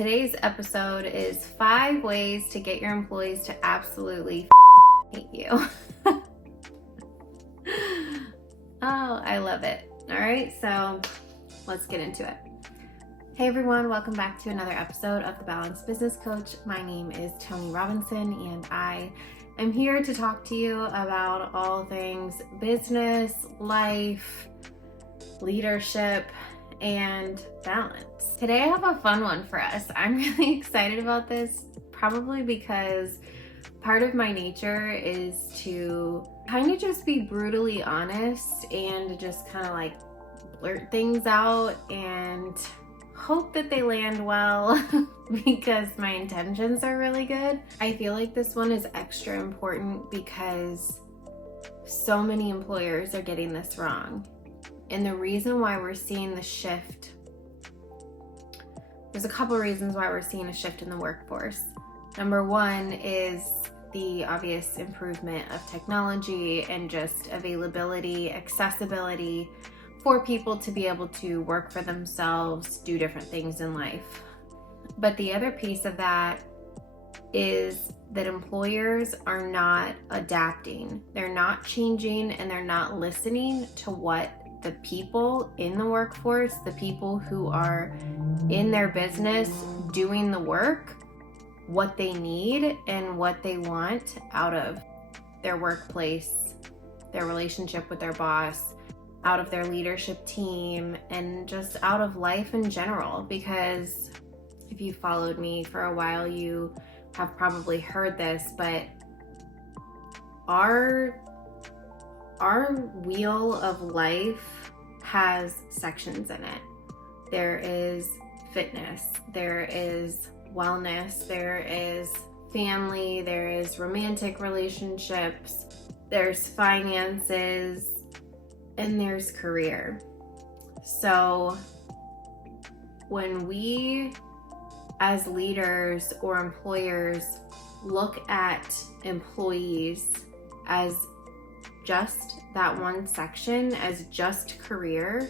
Today's episode is 5 ways to get your employees to absolutely hate you. Oh, I love it. All right, so let's get into it. Hey everyone, welcome back to another episode of The Balanced Business Coach. My name is Tony Robinson and I am here to talk to you about all things business, life, leadership, and balance. Today I have a fun one for us. I'm really excited about this, probably because part of my nature is to kind of just be brutally honest and just kind of like blurt things out and hope that they land well because my intentions are really good. I feel like this one is extra important because so many employers are getting this wrong. And the reason why we're seeing the shift, there's a couple reasons why we're seeing a shift in the workforce. Number one is the obvious improvement of technology and just availability, accessibility for people to be able to work for themselves, do different things in life. But the other piece of that is that employers are not adapting. They're not changing and they're not listening to what the people in the workforce, the people who are in their business doing the work, what they need and what they want out of their workplace, their relationship with their boss, out of their leadership team, and just out of life in general. Because if you followed me for a while, you have probably heard this, but our wheel of life has sections in it. There is fitness, there is wellness, there is family, there is romantic relationships, there's finances, and there's career. So when we as leaders or employers look at employees as just that one section, as just career,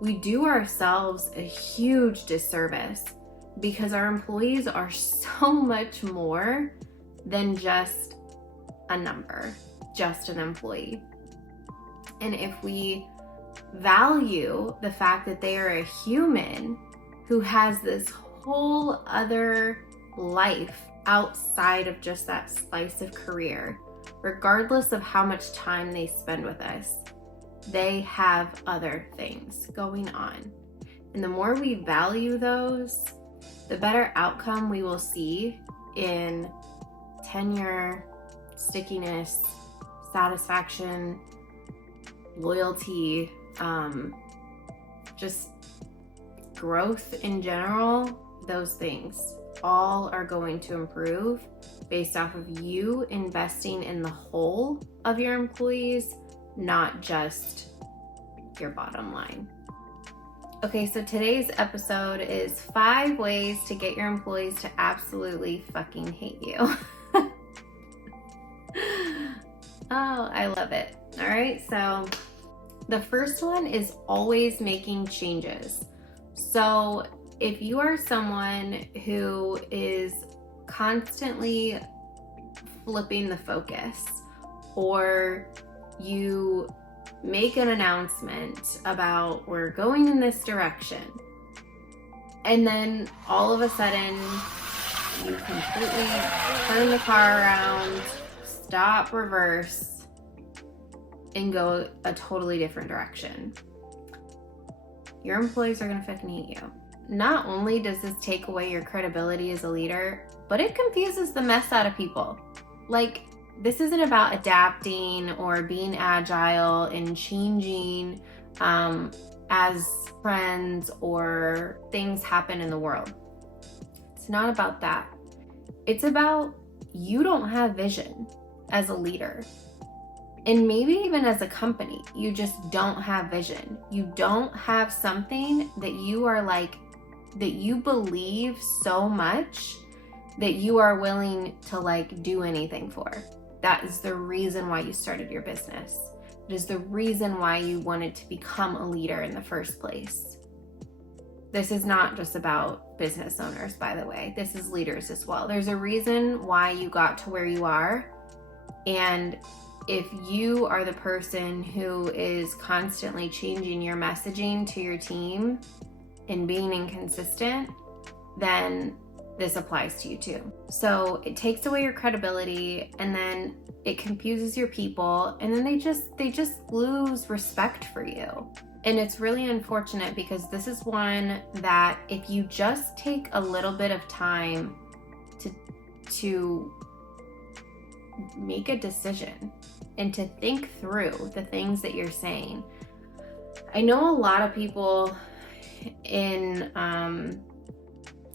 we do ourselves a huge disservice because our employees are so much more than just a number, just an employee. And if we value the fact that they are a human who has this whole other life outside of just that slice of career, regardless of how much time they spend with us, they have other things going on. And the more we value those, the better outcome we will see in tenure, stickiness, satisfaction, loyalty, just growth in general. Those things all are going to improve based off of you investing in the whole of your employees, not just your bottom line. Okay, so today's episode is 5 ways to get your employees to absolutely fucking hate you. Oh, I love it. All right, so the first one is always making changes. So if you are someone who is constantly flipping the focus, or you make an announcement about we're going in this direction, and then all of a sudden you completely turn the car around, stop, reverse, and go a totally different direction, your employees are gonna fucking hate you. Not only does this take away your credibility as a leader, but it confuses the mess out of people. Like, this isn't about adapting or being agile and changing as trends or things happen in the world. It's not about that. It's about you don't have vision as a leader. And maybe even as a company, you just don't have vision. You don't have something that you are like, that you believe so much that you are willing to like do anything for. That is the reason why you started your business. It is the reason why you wanted to become a leader in the first place. this is not just about business owners, by the way. This is leaders as well. There's a reason why you got to where you are. And if you are the person who is constantly changing your messaging to your team and being inconsistent, then this applies to you too. So it takes away your credibility, and then it confuses your people, and then they just lose respect for you. And it's really unfortunate, because this is one that if you just take a little bit of time to make a decision and to think through the things that you're saying. I know a lot of people in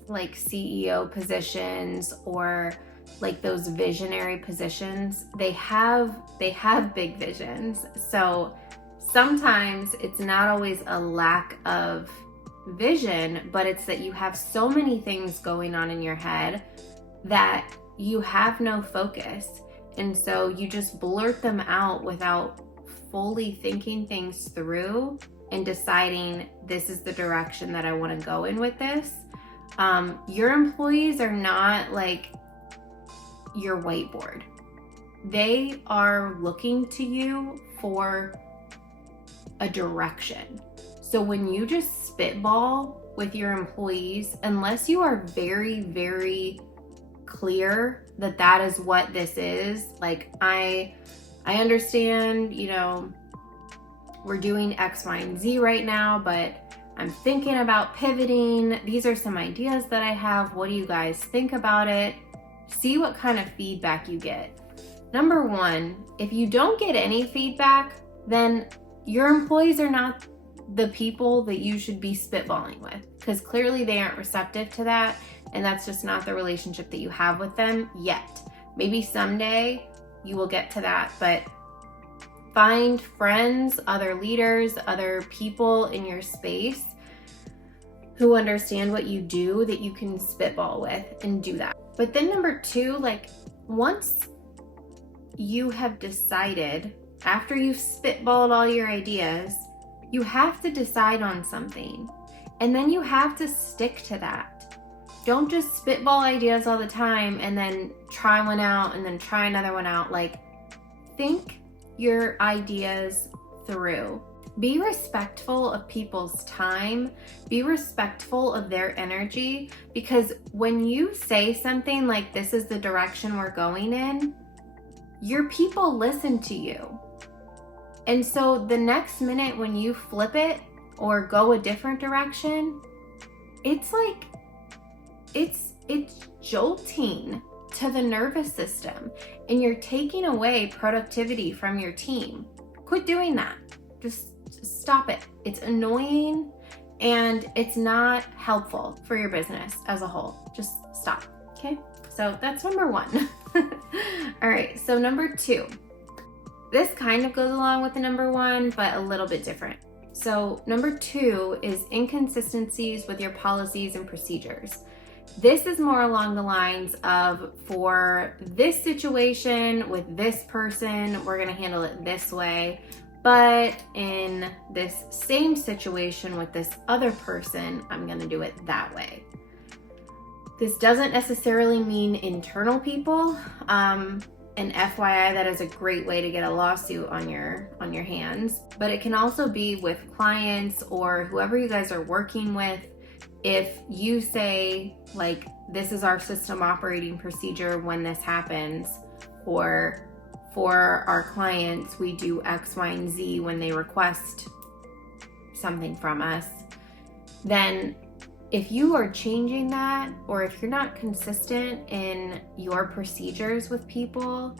like CEO positions, or like those visionary positions, they have big visions. So sometimes it's not always a lack of vision, but it's that you have so many things going on in your head that you have no focus. And so you just blurt them out without fully thinking things through and deciding, this is the direction that I want to go in with this. Your employees are not like your whiteboard. They are looking to you for a direction. So when you just spitball with your employees, unless you are very, very clear that that is what this is, like I understand, you know, we're doing X, Y, and Z right now, but I'm thinking about pivoting. These are some ideas that I have. What do you guys think about it? See what kind of feedback you get. Number one, if you don't get any feedback, then your employees are not the people that you should be spitballing with, because clearly they aren't receptive to that, and that's just not the relationship that you have with them yet. Maybe someday you will get to that, but find friends, other leaders, other people in your space who understand what you do that you can spitball with, and do that. But then number two, like once you have decided, after you've spitballed all your ideas, you have to decide on something, and then you have to stick to that. Don't just spitball ideas all the time and then try one out and then try another one out. Like, think your ideas through. Be respectful of people's time. Be respectful of their energy, because when you say something like, this is the direction we're going in, your people listen to you. And so the next minute when you flip it or go a different direction, it's like, it's jolting to the nervous system, and you're taking away productivity from your team. Quit doing that. Just stop it. It's annoying and it's not helpful for your business as a whole. Just stop. Okay? So that's number one. All right. So number two, this kind of goes along with the number one, but a little bit different. So number two is inconsistencies with your policies and procedures. This is more along the lines of, for this situation with this person, we're going to handle it this way. But in this same situation with this other person, I'm going to do it that way. This doesn't necessarily mean internal people. And FYI, that is a great way to get a lawsuit on your hands. But it can also be with clients or whoever you guys are working with. If you say, like, this is our system operating procedure when this happens, or for our clients, we do X, Y, and Z when they request something from us, then if you are changing that, or if you're not consistent in your procedures with people,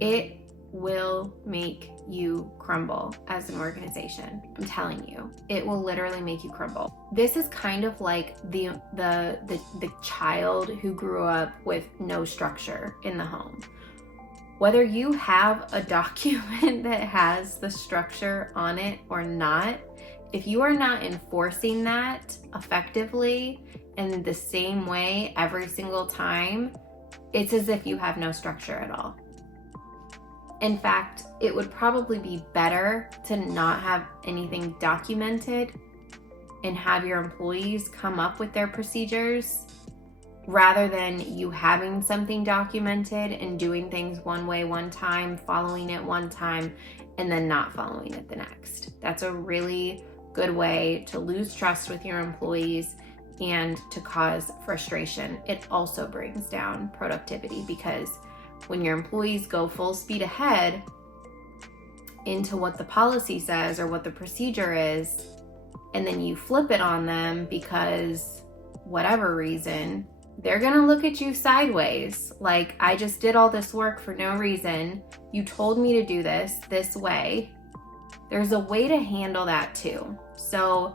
it will make you crumble as an organization. I'm telling you, it will literally make you crumble. This is kind of like the child who grew up with no structure in the home. Whether you have a document that has the structure on it or not, if you are not enforcing that effectively in the same way every single time, it's as if you have no structure at all. In fact, it would probably be better to not have anything documented and have your employees come up with their procedures rather than you having something documented and doing things one way one time, following it one time, and then not following it the next. That's a really good way to lose trust with your employees and to cause frustration. It also brings down productivity because when your employees go full speed ahead into what the policy says or what the procedure is, and then you flip it on them because whatever reason, they're gonna look at you sideways. Like, I just did all this work for no reason. You told me to do this way. There's a way to handle that too. So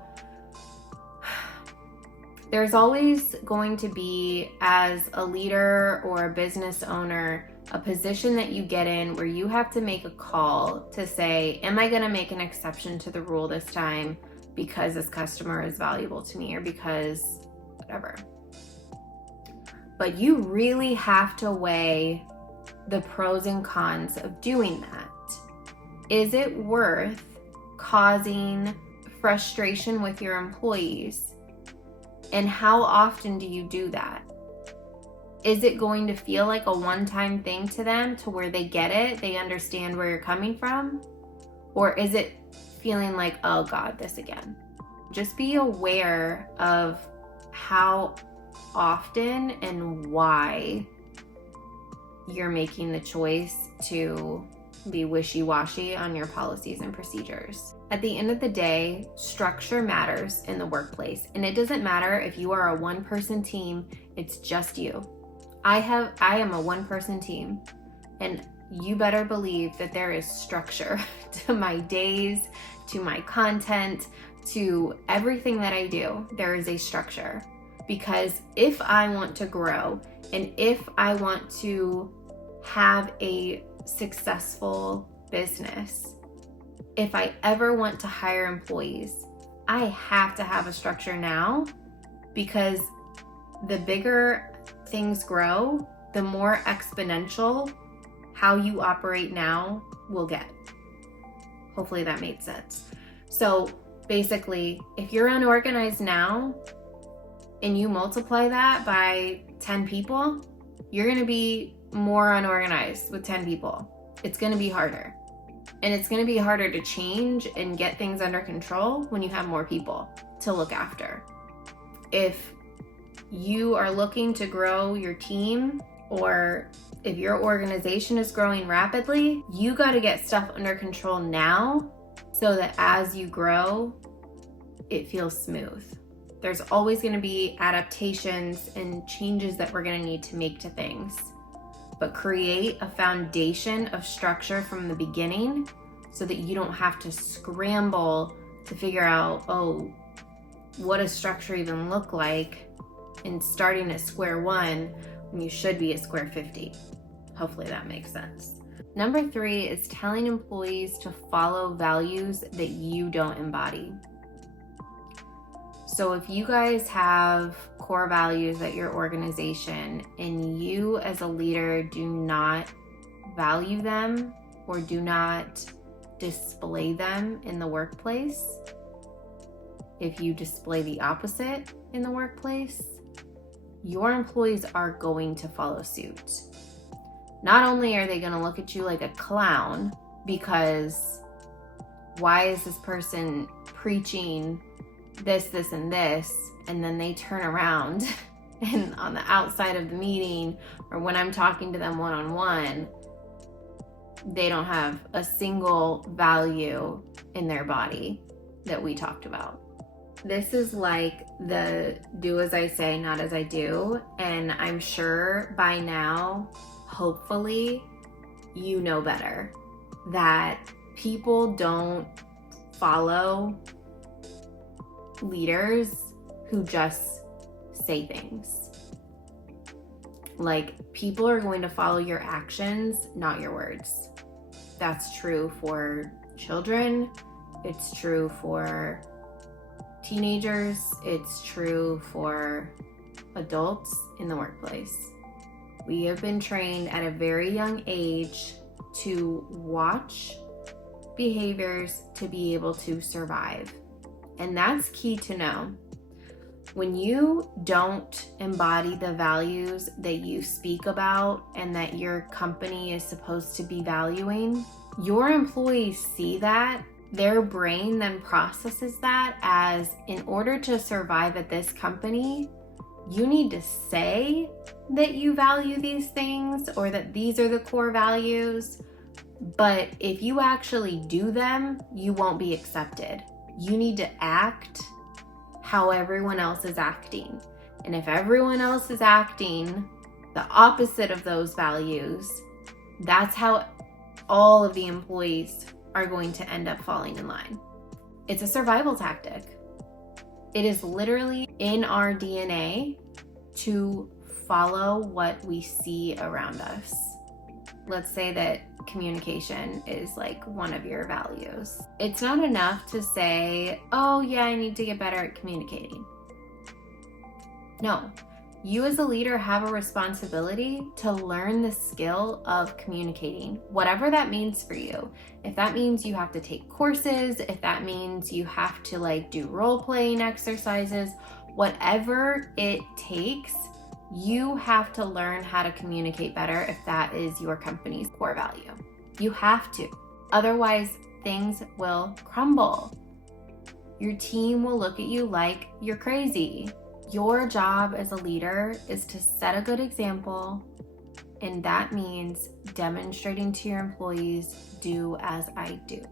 there's always going to be, as a leader or a business owner, a position that you get in where you have to make a call to say, am I gonna make an exception to the rule this time because this customer is valuable to me or because whatever. But you really have to weigh the pros and cons of doing that. Is it worth causing frustration with your employees? And how often do you do that? Is it going to feel like a one-time thing to them to where they get it, they understand where you're coming from? Or is it feeling like, oh God, this again? Just be aware of how often and why you're making the choice to be wishy-washy on your policies and procedures. At the end of the day, structure matters in the workplace, and it doesn't matter if you are a one-person team, it's just you. I am a one-person team, and you better believe that there is structure to my days, to my content, to everything that I do. There is a structure, because if I want to grow and if I want to have a successful business, if I ever want to hire employees, I have to have a structure now, because the bigger things grow, the more exponential how you operate now will get. Hopefully that made sense. So basically, if you're unorganized now and you multiply that by 10 people, you're going to be more unorganized with 10 people. It's going to be harder. And it's going to be harder to change and get things under control when you have more people to look after. If you are looking to grow your team, or if your organization is growing rapidly, you got to get stuff under control now so that as you grow, it feels smooth. There's always going to be adaptations and changes that we're going to need to make to things. But create a foundation of structure from the beginning so that you don't have to scramble to figure out, oh, what does structure even look like? And starting at square one when you should be at square 50. Hopefully that makes sense. Number 3 is telling employees to follow values that you don't embody. So if you guys have core values at your organization and you as a leader do not value them or do not display them in the workplace, if you display the opposite in the workplace, your employees are going to follow suit. Not only are they going to look at you like a clown because why is this person preaching this, and this, and then they turn around and on the outside of the meeting or when I'm talking to them one-on-one, they don't have a single value in their body that we talked about. This is like the do as I say, not as I do. And I'm sure by now, hopefully, you know better that people don't follow leaders who just say things. Like, people are going to follow your actions, not your words. That's true for children. It's true for teenagers. It's true for adults in the workplace. We have been trained at a very young age to watch behaviors to be able to survive. And that's key to know. When you don't embody the values that you speak about and that your company is supposed to be valuing, your employees see that. Their brain then processes that as, in order to survive at this company, you need to say that you value these things or that these are the core values. But if you actually do them, you won't be accepted. You need to act how everyone else is acting. And if everyone else is acting the opposite of those values, that's how all of the employees are going to end up falling in line. It's a survival tactic. It is literally in our DNA to follow what we see around us. Let's say that communication is like one of your values. It's not enough to say, oh yeah, I need to get better at communicating. No, you as a leader have a responsibility to learn the skill of communicating, whatever that means for you. If that means you have to take courses, if that means you have to do role-playing exercises, whatever it takes, you have to learn how to communicate better if that is your company's core value. You have to. Otherwise, things will crumble. Your team will look at you like you're crazy. Your job as a leader is to set a good example, and that means demonstrating to your employees, do as I do,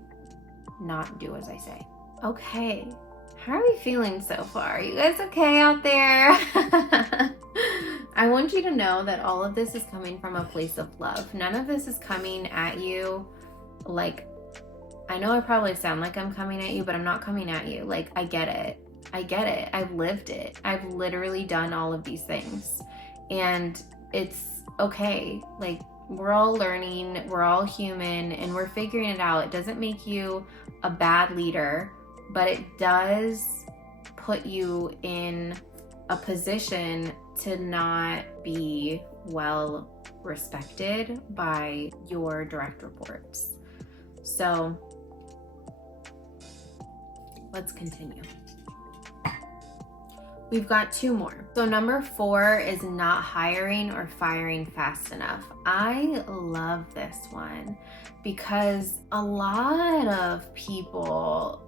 not do as I say. Okay, how are we feeling so far? Are you guys okay out there? I want you to know that all of this is coming from a place of love. None of this is coming at you I know I probably sound like I'm coming at you, but I'm not coming at you. I get it. I get it. I've lived it. I've literally done all of these things. And it's okay. We're all learning, we're all human, and we're figuring it out. It doesn't make you a bad leader, but it does put you in a position to not be well respected by your direct reports. So let's continue. We've got two more. So number 4 is not hiring or firing fast enough. I love this one because a lot of people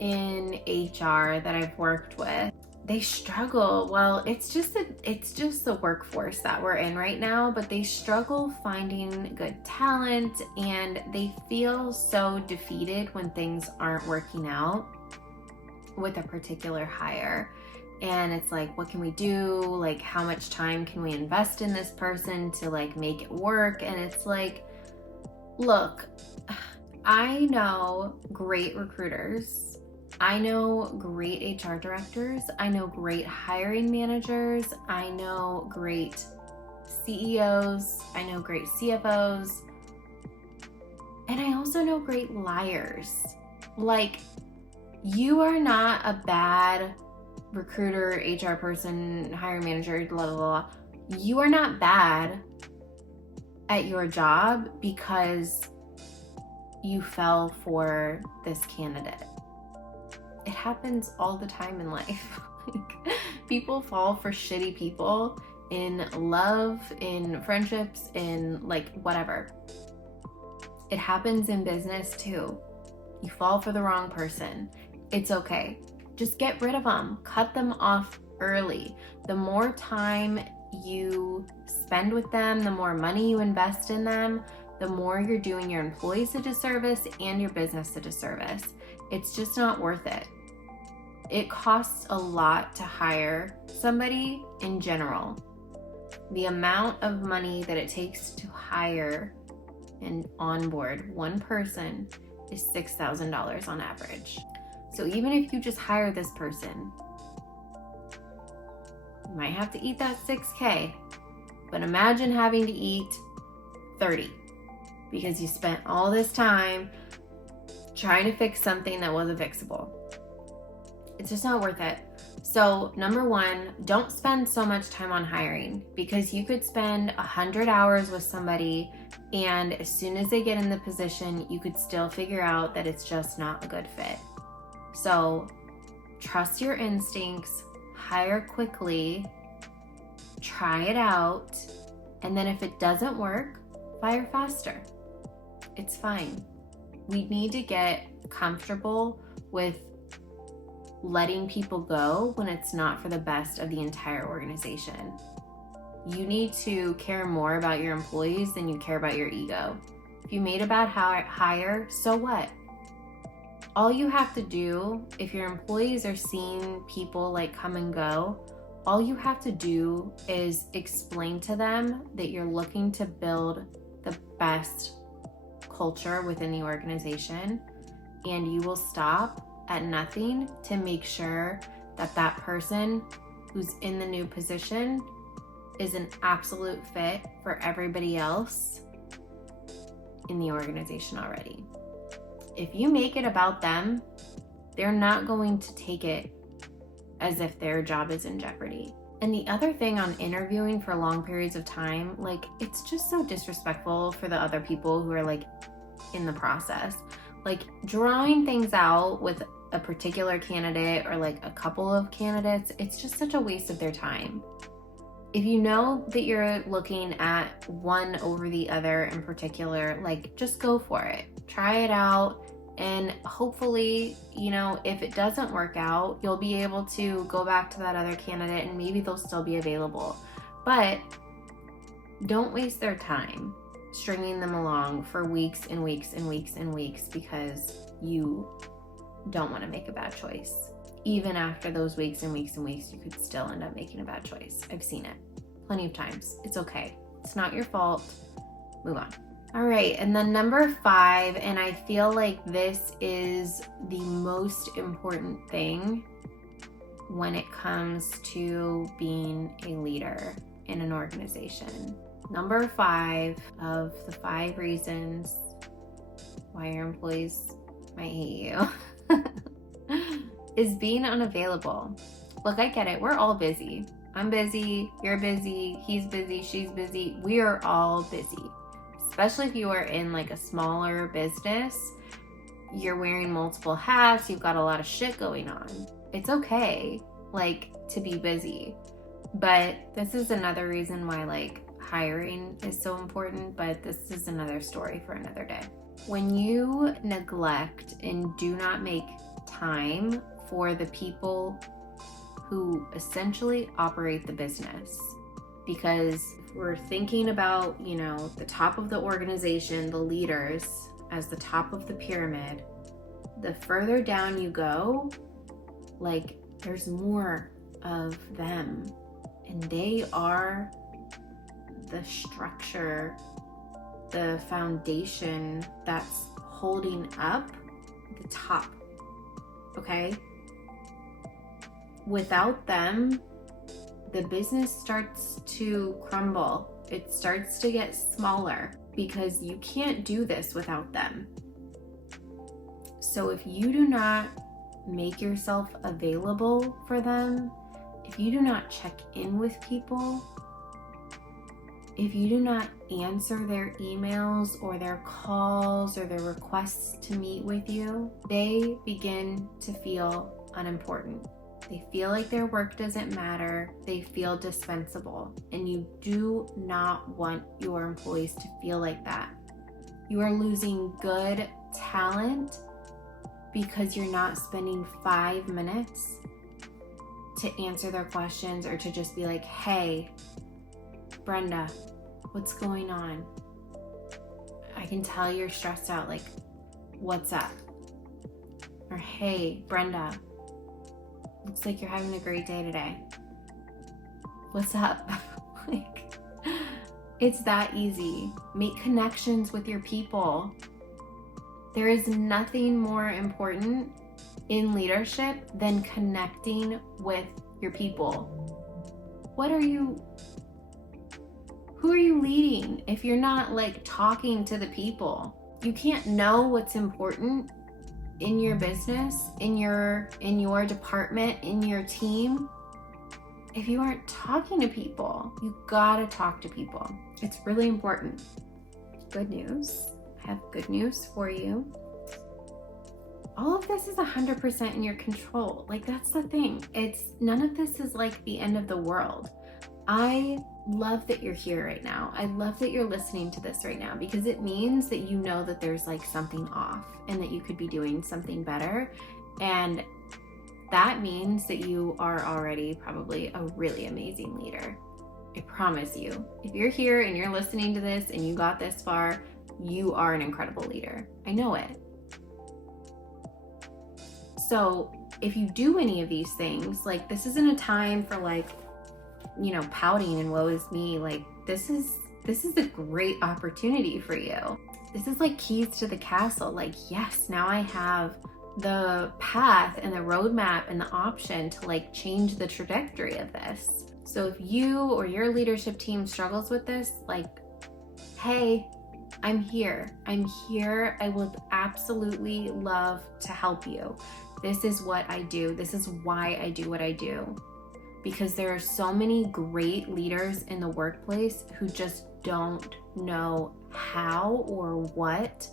in HR that I've worked with, they struggle. Well, it's just the workforce that we're in right now, but they struggle finding good talent and they feel so defeated when things aren't working out with a particular hire. And it's what can we do? How much time can we invest in this person to make it work? And it's look, I know great recruiters. I know great HR directors. I know great hiring managers. I know great CEOs. I know great CFOs. And I also know great liars. You are not a bad recruiter, HR person, hiring manager, blah, blah, blah. You are not bad at your job because you fell for this candidate. It happens all the time in life. People fall for shitty people in love, in friendships, in whatever. It happens in business too. You fall for the wrong person. It's okay. Just get rid of them. Cut them off early. The more time you spend with them, the more money you invest in them, the more you're doing your employees a disservice and your business a disservice. It's just not worth it. It costs a lot to hire somebody in general. The amount of money that it takes to hire and onboard one person is $6,000 on average. So even if you just hire this person, you might have to eat that $6K, but imagine having to eat 30 because you spent all this time trying to fix something that wasn't fixable. It's just not worth it. So number 1, don't spend so much time on hiring because you could spend 100 hours with somebody and as soon as they get in the position, you could still figure out that it's just not a good fit. So trust your instincts, hire quickly, try it out, and then if it doesn't work, fire faster. It's fine. We need to get comfortable with letting people go when it's not for the best of the entire organization. You need to care more about your employees than you care about your ego. If you made a bad hire, so what? All you have to do, if your employees are seeing people like come and go, all you have to do is explain to them that you're looking to build the best culture within the organization, and you will stop at nothing to make sure that that person who's in the new position is an absolute fit for everybody else in the organization already. If you make it about them, they're not going to take it as if their job is in jeopardy. And the other thing on interviewing for long periods of time, like, it's just so disrespectful for the other people who are like in the process. Like, drawing things out with a particular candidate or like a couple of candidates, it's just such a waste of their time. If you know that you're looking at one over the other in particular, like, just go for it. Try it out. And hopefully, you know, if it doesn't work out, you'll be able to go back to that other candidate and maybe they'll still be available. But don't waste their time stringing them along for weeks and weeks and weeks and weeks because you don't want to make a bad choice. Even after those weeks and weeks and weeks, you could still end up making a bad choice. I've seen it plenty of times. It's okay. It's not your fault. Move on. All right, and then number 5, and I feel like this is the most important thing when it comes to being a leader in an organization. Number 5 of the 5 reasons why your employees might hate you is being unavailable. Look, I get it. We're all busy. I'm busy. You're busy. He's busy. She's busy. We are all busy. Especially if you are in like a smaller business, you're wearing multiple hats, you've got a lot of shit going on. It's okay, like, to be busy. But this is another reason why, like, hiring is so important, but this is another story for another day. When you neglect and do not make time for the people who essentially operate the business, because we're thinking about, you know, the top of the organization, the leaders as the top of the pyramid, the further down you go, like, there's more of them, and they are the structure, the foundation that's holding up the top, okay? Without them, the business starts to crumble. It starts to get smaller because you can't do this without them. So if you do not make yourself available for them, if you do not check in with people, if you do not answer their emails or their calls or their requests to meet with you, they begin to feel unimportant. They feel like their work doesn't matter. They feel dispensable. And you do not want your employees to feel like that. You are losing good talent because you're not spending 5 minutes to answer their questions or to just be like, hey, Brenda, what's going on? I can tell you're stressed out. Like, what's up? Or, hey, Brenda, looks like you're having a great day today. What's up? Like, it's that easy. Make connections with your people. There is nothing more important in leadership than connecting with your people. Who are you leading if you're not, like, talking to the people? You can't know what's important in your business, in your department, in your team, if you aren't talking to people. You gotta talk to people. It's really important. Good news. I have good news for you. all of this is 100% in your control. Like, that's the thing. None of this is like the end of the world. I love that you're here right now. I love that you're listening to this right now, because it means that you know that there's like something off and that you could be doing something better. And that means that you are already probably a really amazing leader. I promise you, if you're here and you're listening to this and you got this far, you are an incredible leader. I know it. So if you do any of these things, like, this isn't a time for like, pouting and woe is me. Like, this is a great opportunity for you. This is like keys to the castle. Like, yes, now I have the path and the roadmap and the option to like change the trajectory of this. So if you or your leadership team struggles with this, like, hey, I'm here. I would absolutely love to help you. This is what I do. This is why I do what I do. Because there are so many great leaders in the workplace who just don't know how or what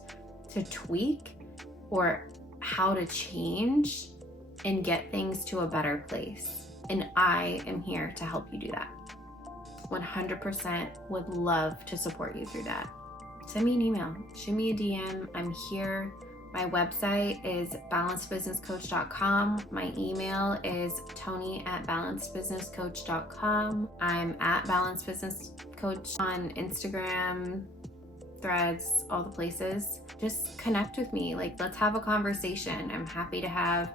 to tweak or how to change and get things to a better place. And I am here to help you do that. 100% would love to support you through that. Send me an email, shoot me a DM. I'm here. My website is balancedbusinesscoach.com. My email is tony@balancedbusinesscoach.com. I'm at Balanced Business Coach on Instagram, Threads, all the places. Just connect with me. Like, let's have a conversation. I'm happy to have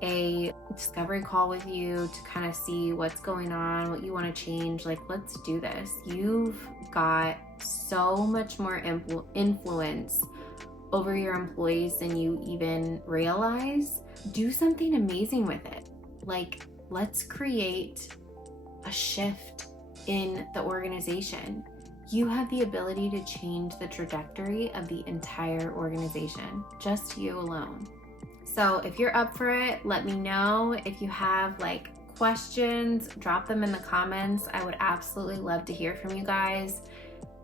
a discovery call with you to kind of see what's going on, what you want to change. Like, let's do this. You've got so much more influence over your employees than you even realize. Do something amazing with it. Like, let's create a shift in the organization. You have the ability to change the trajectory of the entire organization, just you alone. So if you're up for it, let me know. If you have like questions, drop them in the comments. I would absolutely love to hear from you guys.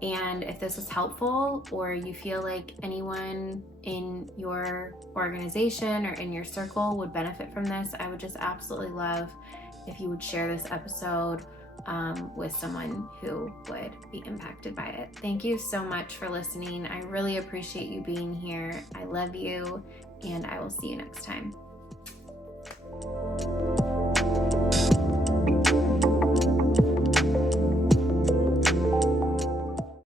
And if this was helpful, or you feel like anyone in your organization or in your circle would benefit from this, I would just absolutely love if you would share this episode with someone who would be impacted by it. Thank you so much for listening. I really appreciate you being here. I love you, and I will see you next time.